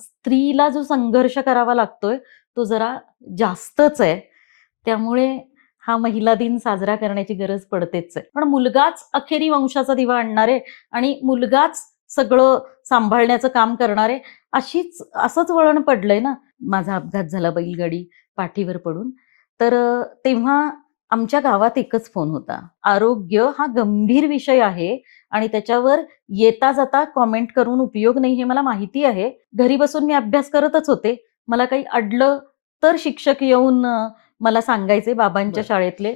स्त्रीला जो संघर्ष करावा लागतोय तो जरा जास्तच आहे. त्यामुळे हा महिला दिन साजरा करण्याची गरज पडतेच आहे. पण मुलगाच अखेरी वंशाचा दिवा आणणार आहे आणि मुलगाच सगळं सांभाळण्याचं काम करणार आहे, असंच वळण पडलंय ना. माझा अपघात झाला बैलगाडी पाठीवर पडून. तर तेव्हा आमच्या गावात एकच फोन होता. आरोग्य हा गंभीर विषय आहे आणि त्याच्यावर येता जाता कॉमेंट करून उपयोग नाही हे मला माहिती आहे. घरी बसून मी अभ्यास करतच होते. मला काही अडलं तर शिक्षक येऊन मला सांगायचे बाबांच्या बरं. शाळेतले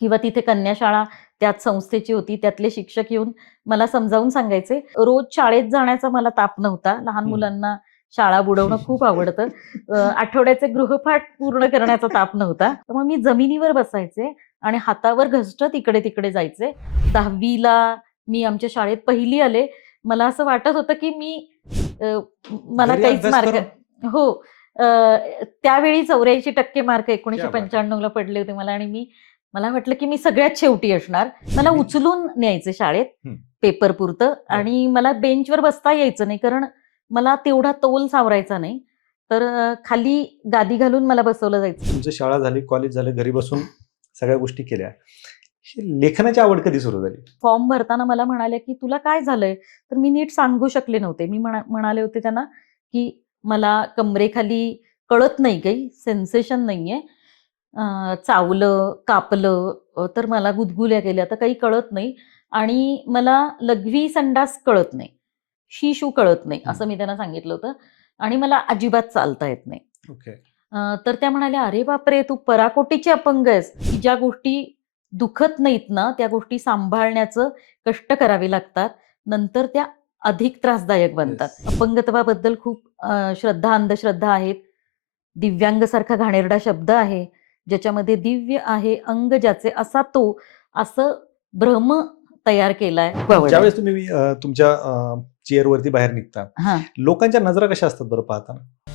किंवा तिथे कन्याशाळा त्याच संस्थेची होती. त्यातले शिक्षक येऊन मला समजावून सांगायचे. रोज शाळेत जाण्याचा मला ताप नव्हता. लहान मुलांना शाळा बुडवणं खूप आवडतं. आठवड्याचे गृहपाठ पूर्ण करण्याचा ताप नव्हता. तर मग मी जमिनीवर बसायचे आणि हातावर घसटत इकडे-तिकडे जायचे. 10वीला मी आमच्या शाळेत पहिली आले. मला असं वाटत होतं की मला घरी काहीच अभ्यास मार्क करून? हो. त्यावेळी 84% मार्क क्या बात है! 1995ला पडले होते मला आणि मला वाटलं की मी सगळ्यात शेवटी असणार. मला उचलून न्यायचे शाळेत पेपरपुरतं आणि मला बेंचवर बसता यायचं नाही कारण मला तेवढा तोल सावरायचा नाही. तर खाली गादी घालून मला बसवलं जायचं. तुमची शाळा झाली, कॉलेज झालं, घरी बसून सगळ्या गोष्टी केल्या. ही लेखनाची आवड कधी सुरू झाली? फॉर्म भरताना मला म्हणाले की तुला काय झालंय? तर मी नीट सांगू शकले नव्हते. मी म्हणाले होते त्यांना की मला कमरेखाली कळत नाही काही, सेन्सेशन नाहीये. चावलं, कापलं तर मला गुदगुल्या केल्या तर काही कळत नाही आणि मला लघवी संडास कळत नाही. शी-शू कळत नाही असं मी त्यांना सांगितलं होतं आणि मला अजिबात चालता येत नाही. ओके. तर त्या म्हणाल्या, "अरे बापरे! तू पराकोटीची अपंग आहेस. ज्या गोष्टी दुखत नाहीत ना, त्या गोष्टी सांभाळण्याचं कष्ट करावे लागतात. नंतर त्या अधिक त्रासदायक बनतात." येस. अपंगत्वाबद्दल खूप श्रद्धा, अंधश्रद्धा आहेत. दिव्यांगसारखा घाणेरडा शब्द आहे, ज्याच्यामध्ये दिव्य आहे अंग ज्याचे असा तो, असं भ्रम तयार केलाय. ज्यावेळेस तुम्ही तुमच्या चेअरवरती बाहेर निघता, हां. लोकांच्या नजरा कशा असतात बरं पाहताना?